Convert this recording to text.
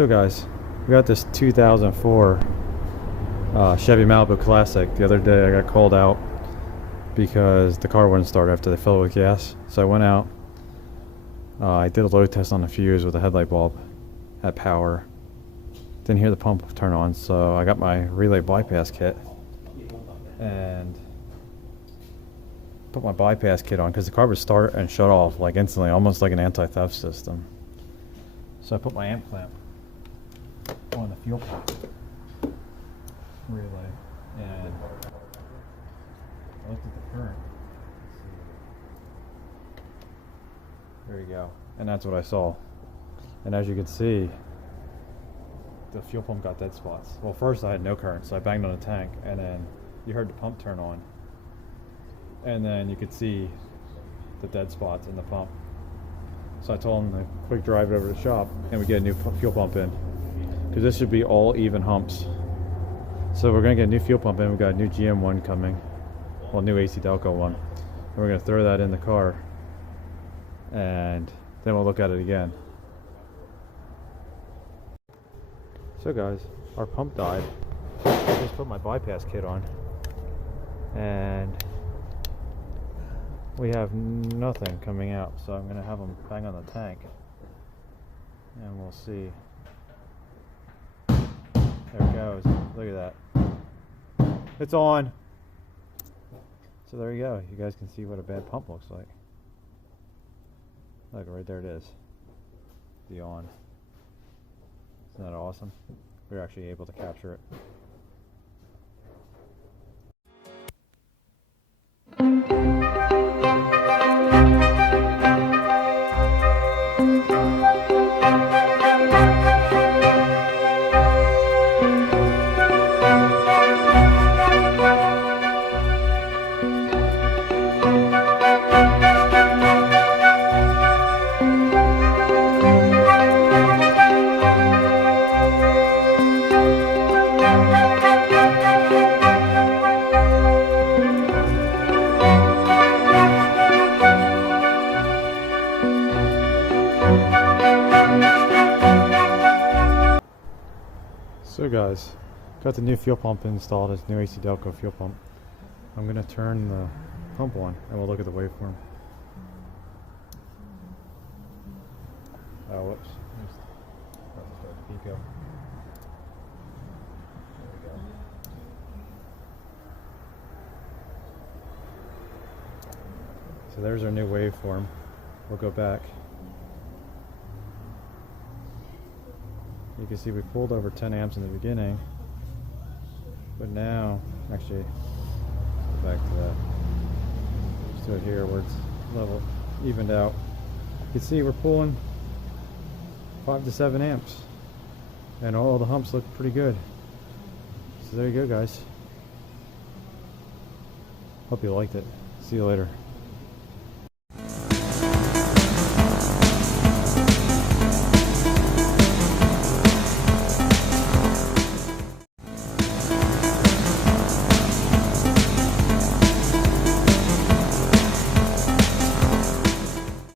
So guys, we got this 2004 Chevy Malibu Classic. The other day I got called out because the car wouldn't start after they filled it with gas. So I went out, I did a load test on the fuse with a headlight bulb, had power, didn't hear the pump turn on, so I got my relay bypass kit and put my bypass kit on because the car would start and shut off like instantly, almost like an anti-theft system. So I put my amp clamp on the fuel pump relay and I looked at the current. There you go. And that's what I saw. And as you can see, the fuel pump got dead spots. Well, first I had no current, so I banged on the tank, and then you heard the pump turn on. And then you could see the dead spots in the pump. So I told him to quick drive it over to the shop and we get a new fuel pump in. Because this should be all even humps. So we're going to get a new fuel pump in. We've got a new GM one coming. Well, new AC Delco one. And we're going to throw that in the car. And then we'll look at it again. So guys, our pump died. I just put my bypass kit on. And we have nothing coming out, so I'm going to have them bang on the tank and we'll see. There it goes. Look at that. It's on. So there you go. You guys can see what a bad pump looks like. Look, right there it is. The on. Isn't that awesome? We were actually able to capture it. So guys, got the new fuel pump installed, this new AC Delco fuel pump. I'm going to turn the pump on and we'll look at the waveform. Oh, whoops. Start the Pico. There we go. So there's our new waveform. We'll go back. You can see we pulled over 10 amps in the beginning, but now, actually, let's go back to that. Let's do it here where it's level, evened out. You can see we're pulling 5 to 7 amps, and all the humps look pretty good. So there you go, guys. Hope you liked it. See you later.